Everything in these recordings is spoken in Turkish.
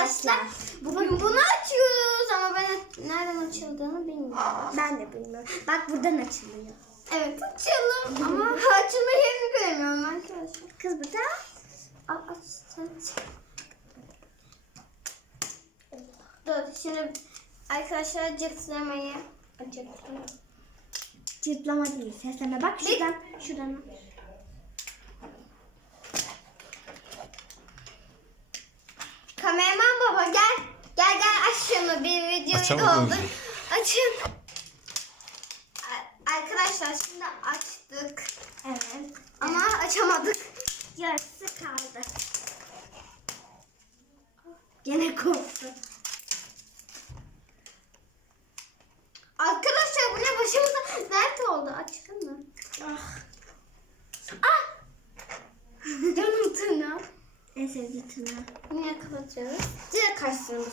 arkadaşlar. Bugün bunu açıyoruz ama ben nereden açıldığını bilmiyorum. Ben de bilmiyorum. Bak buradan açılıyor. Evet açalım ama açılma yerini göremiyorum arkadaşlar. Kız burada. Aç sen aç. Dur şimdi arkadaşlar cırtlamayı açalım. Cırtlama değil. Sesleme bak şuradan. Şuradan. Kameraman baba gel. Gel aç şunu bir videoyu Açamadınız doldur. mı? Açın. Arkadaşlar şimdi açtık. Evet. Ama açamadık. Yarısı kaldı. Gene koptu. Arkadaşlar bu ne başımıza dert oldu. Açtın mı? Ah! Canım tırnağım. En sevdiği tırnağı. Niye kapatıyoruz? Direkt açtığımız.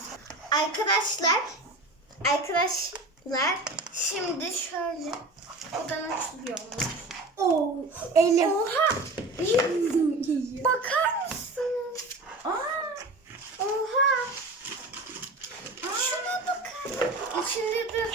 Arkadaşlar şimdi şöyle buradan açılıyormuş. Oo, elim. Oha! Bakar mısınız? Oha! Şuna bakın. İçinde de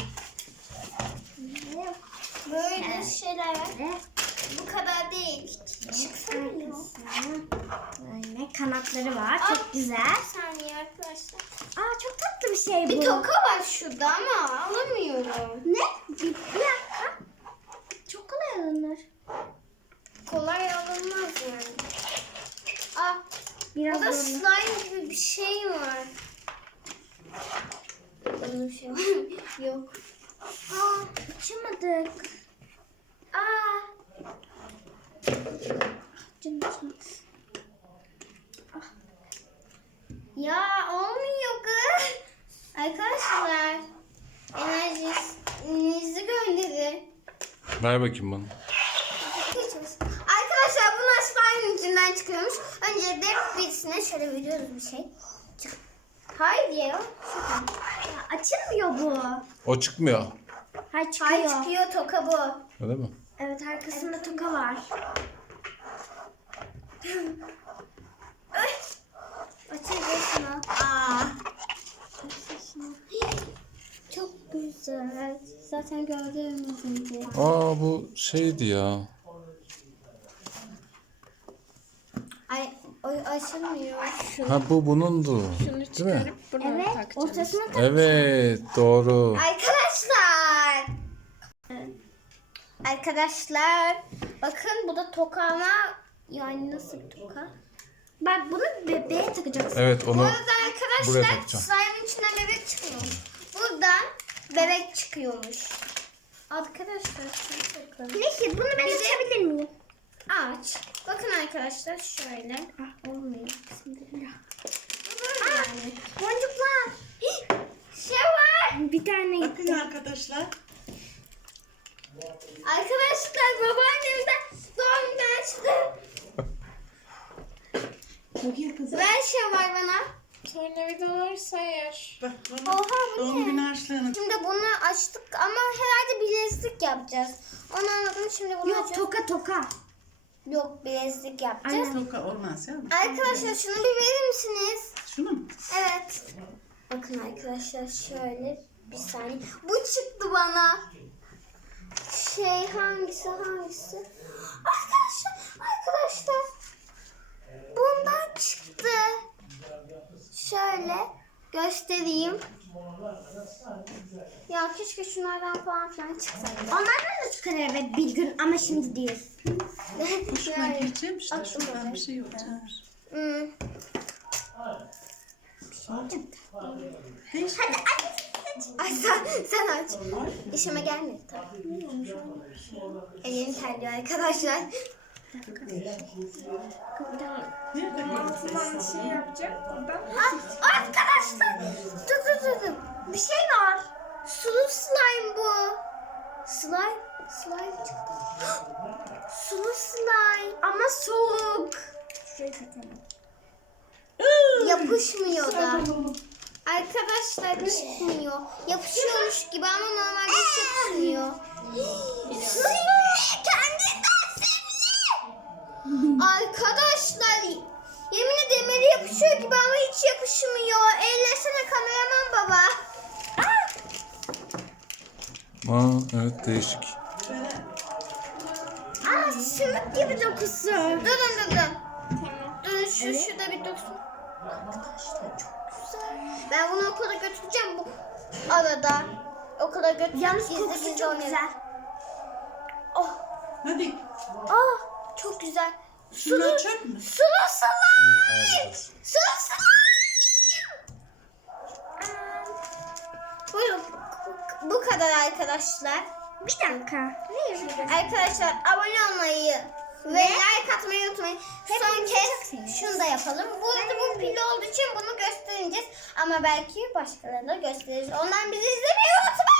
böyle şeyler var. Evet. Bu kadar değil. Çıksana. Böyle kanatları var. Çok güzel. Bir saniye arkadaşlar. Aa, çok tatlı bir şey bu. Bir toka var şurada ama alamıyorum. Ne? Bir dakika. Çok kolay alınır. Kolay alınmaz yani. Ah, Biraz burada zorlu. slime gibi bir şey var. Böyle bir şey var. Yok. Aa, açamadık. Aa, Canım için. ya olmuyor kız. Arkadaşlar enerjinizi gönderin. Ver bakayım bana. Arkadaşlar bunlar slime'ın içinden çıkıyormuş. Önce de birisine şöyle veriyoruz bir şey. Hayır ya. Ya, açılmıyor bu. O çıkmıyor. Hayır, çıkıyor. Hayır çıkıyor toka bu. Öyle mi? Evet, arkasında toka var. Açacağız şunu. Çok güzel. Zaten gördüğümüz gibi. Aa bu şeydi ya. Ay, o açılmıyor. Ha bu bunundu. Şunu Değil mi? çıkarıp buradan Evet, takacağız. ortasına tak. Evet doğru. Arkadaşlar. Arkadaşlar. Bakın bu da toka ama yani nasıl bir toka? Bak bunu bebeğe takacaksın. Evet Bu onu arada buraya arkadaşlar takacağım. slime'ın içinden bebek çıkıyormuş. Buradan bebek çıkıyormuş. Arkadaşlar şunu bakın. Neyse, bunu ben açabilir miyim? Aç. Bakın arkadaşlar şöyle. Ah, olmuyor. Bismillah. Böyle yani. Boncuklar. Şey var. Bir tane Bakın gitti. arkadaşlar. Arkadaşlar babaannemden doğum günü çıktı. Çok iyi kızım. Ver şey var bana. Sonra videolar sayar. Oha bu Doğum ne? günü harçlığını. Şimdi bunu açtık ama herhalde bilezik yapacağız. Onu anladım şimdi bunu Yok, açacağız. toka. Yok bilezik yapacağız. Aynen. Toka olmaz ya. Arkadaşlar şunu bir verir misiniz? Şunu mu? Evet. Bakın arkadaşlar şöyle bir saniye. Bu çıktı bana. Şey hangisi? Arkadaşlar. Bundan çıktı. Şöyle göstereyim. Ya keşke şunlardan falan filan çıksaydı. Onlardan da çıkar evet bir gün ama şimdi değil. Şuna gireceğim işte. Attım Şuradan oraya. bir şey olacakmış. Hmm. Hadi Ay sen aç. İşime gelmedi tabii. Elim terliyor arkadaşlar. Altından şey yapacak. Arkadaşlar dur. Bir şey var. Sulu slime bu. Slime çıktı. Sulu slime ama soğuk. Yapışmıyor da. Arkadaşlar çıkmıyor. Yapışıyormuş gibi ama normalde çıkmıyor. Kendinden seviye. Arkadaşlar yemin ederim eli yapışıyor gibi ama hiç yapışmıyor. Aa, evet değişik. Aa sümük gibi dokusu. Durun. Durun şurada bir dursun. Ben bunu okula götüreceğim bu arada. Okula götüreceğim. Yalnız Gizli kokusu gizli çok oynayalım. güzel. Oh, Hadi. çok güzel. Şunlar çöp mü? Sulu slime. Sulu slime. Buyurun. Bu kadar arkadaşlar. Bir dakika. Arkadaşlar abone olmayı ve like atmayı unutmayın. Son kez şunu da yapalım. Burada bu pil olduğu için bunu göstereceğiz. Ama belki başkalarına da gösteririz. Ondan bizi izlemeyi unutmayın.